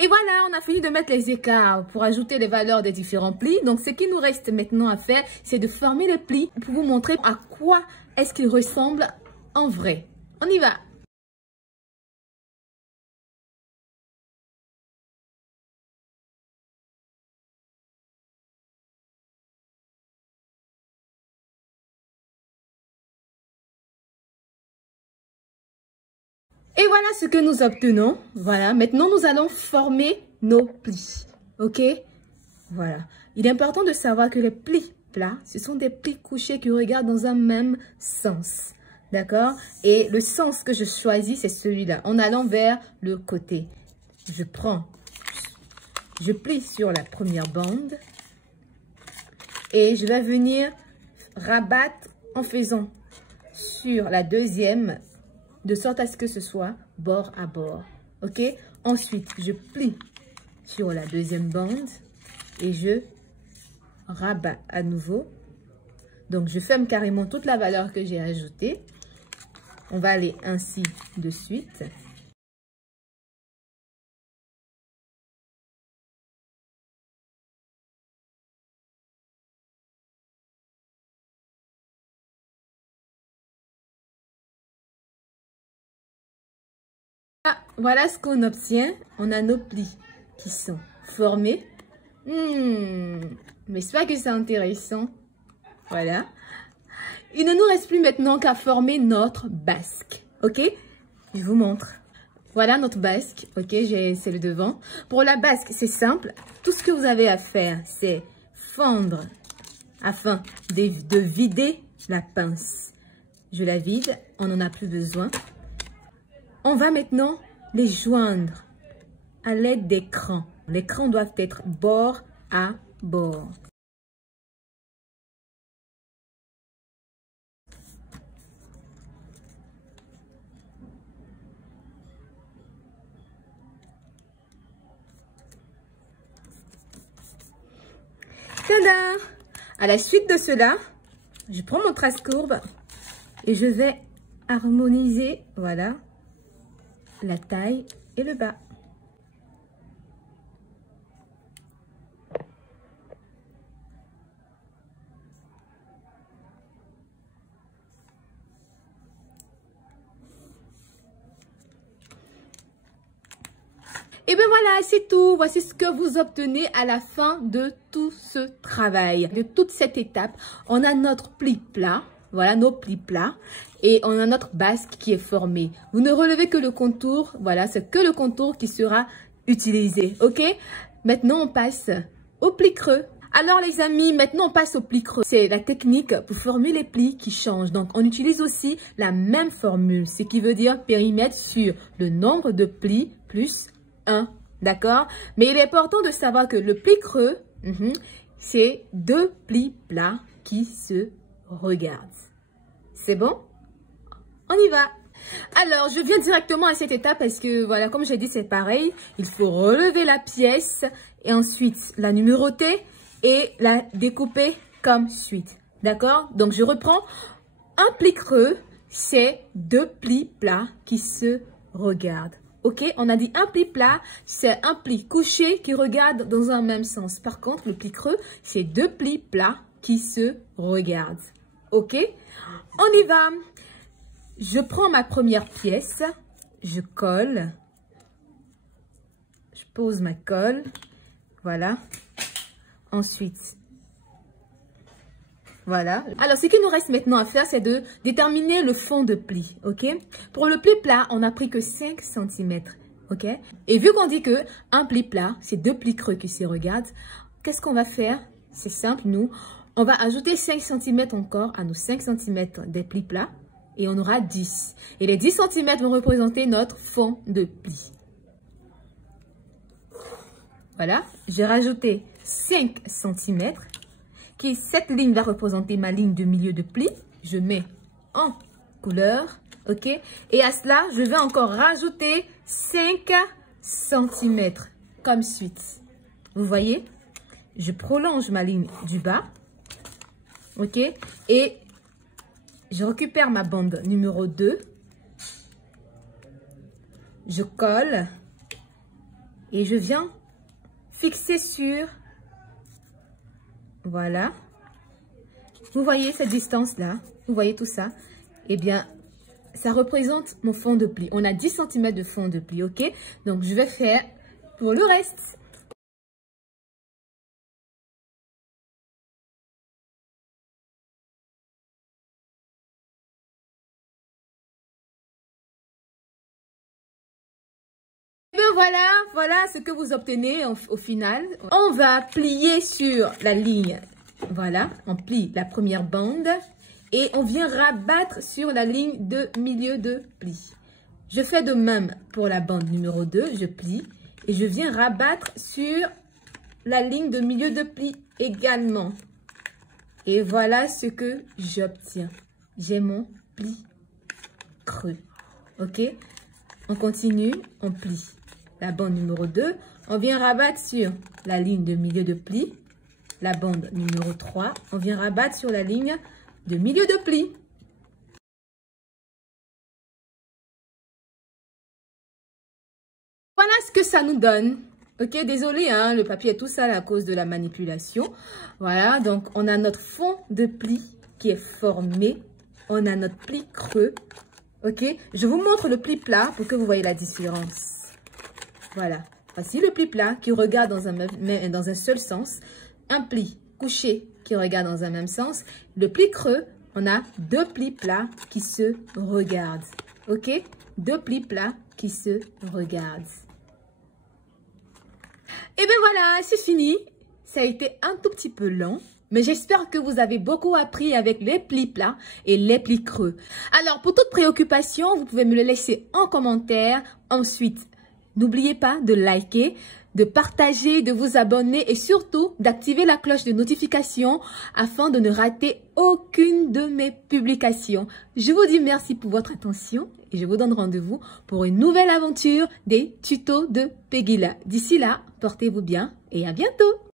Et voilà, on a fini de mettre les écarts pour ajouter les valeurs des différents plis. Donc, ce qui nous reste maintenant à faire, c'est de former les plis pour vous montrer à quoi est-ce qu'ils ressemblent en vrai. On y va! Et voilà ce que nous obtenons. Voilà, maintenant nous allons former nos plis. Ok? Voilà. Il est important de savoir que les plis plats, ce sont des plis couchés qui regardent dans un même sens. D'accord? Et le sens que je choisis, c'est celui-là, en allant vers le côté. Je plie sur la première bande et je vais venir rabattre en faisant sur la deuxième, de sorte à ce que ce soit bord à bord. Ok? Ensuite, je plie sur la deuxième bande et je rabats à nouveau. Donc, je ferme carrément toute la valeur que j'ai ajoutée. On va aller ainsi de suite. Voilà ce qu'on obtient. On a nos plis qui sont formés. Mais c'est pas que c'est intéressant. Voilà. Il ne nous reste plus maintenant qu'à former notre basque. Ok? Je vous montre. Voilà notre basque. Ok, c'est le devant. Pour la basque, c'est simple. Tout ce que vous avez à faire, c'est fendre afin de vider la pince. Je la vide. On n'en a plus besoin. On va maintenant les joindre à l'aide des crans. Les crans doivent être bord à bord. Tada! À la suite de cela, je prends mon trace-courbe et je vais harmoniser, voilà, la taille et le bas. Et bien voilà, c'est tout. Voici ce que vous obtenez à la fin de tout ce travail. De toute cette étape, on a notre pli plat. Voilà nos plis plats. Et on a notre basque qui est formé. Vous ne relevez que le contour. Voilà, c'est que le contour qui sera utilisé. Ok? Maintenant, on passe au pli creux. Alors les amis, maintenant on passe au pli creux. C'est la technique pour former les plis qui change. Donc on utilise aussi la même formule. Ce qui veut dire périmètre sur le nombre de plis plus 1. D'accord? Mais il est important de savoir que le pli creux, c'est deux plis plats qui se regardent. C'est bon? On y va! Alors, je viens directement à cette étape parce que, voilà, comme j'ai dit, c'est pareil. Il faut relever la pièce et ensuite la numéroter et la découper comme suite. D'accord? Donc, je reprends. Un pli creux, c'est deux plis plats qui se regardent. Ok? On a dit un pli plat, c'est un pli couché qui regarde dans un même sens. Par contre, le pli creux, c'est deux plis plats qui se regardent. Ok? On y va! Je prends ma première pièce, je colle, je pose ma colle, voilà. Ensuite, voilà. Alors, ce qu'il nous reste maintenant à faire, c'est de déterminer le fond de pli, ok? Pour le pli plat, on n'a pris que 5 cm, ok? Et vu qu'on dit que un pli plat, c'est deux plis creux qui se regardent, qu'est-ce qu'on va faire? C'est simple, nous. On va ajouter 5 cm encore à nos 5 cm des plis plats. Et on aura 10. Et les 10 cm vont représenter notre fond de pli. Voilà. J'ai rajouté 5 cm. Cette ligne va représenter ma ligne de milieu de pli. Je mets en couleur. OK? Et à cela, je vais encore rajouter 5 cm. Comme suite. Vous voyez? Je prolonge ma ligne du bas. OK? Et je récupère ma bande numéro 2. Je colle et je viens fixer sur, voilà. Vous voyez cette distance-là? Vous voyez tout ça? Eh bien, ça représente mon fond de pli. On a 10 cm de fond de pli, ok? Donc, je vais faire pour le reste. Et bien voilà ce que vous obtenez au final. On va plier sur la ligne. Voilà, on plie la première bande et on vient rabattre sur la ligne de milieu de pli. Je fais de même pour la bande numéro 2, je plie et je viens rabattre sur la ligne de milieu de pli également. Et voilà ce que j'obtiens. J'ai mon pli creux. Ok? On continue, on plie la bande numéro 2. On vient rabattre sur la ligne de milieu de pli. La bande numéro 3, on vient rabattre sur la ligne de milieu de pli. Voilà ce que ça nous donne. Ok, désolé, hein, le papier est tout sale à cause de la manipulation. Voilà, donc on a notre fond de pli qui est formé. On a notre pli creux. Ok, je vous montre le pli plat pour que vous voyez la différence. Voilà, voici le pli plat qui regarde dans un seul sens. Un pli couché qui regarde dans un même sens. Le pli creux, on a 2 plis plats qui se regardent. Ok? 2 plis plats qui se regardent. Et bien voilà, c'est fini. Ça a été un tout petit peu long. Mais j'espère que vous avez beaucoup appris avec les plis plats et les plis creux. Alors, pour toute préoccupation, vous pouvez me le laisser en commentaire. Ensuite, n'oubliez pas de liker, de partager, de vous abonner et surtout d'activer la cloche de notification afin de ne rater aucune de mes publications. Je vous dis merci pour votre attention et je vous donne rendez-vous pour une nouvelle aventure des tutos de Pegila. D'ici là, portez-vous bien et à bientôt!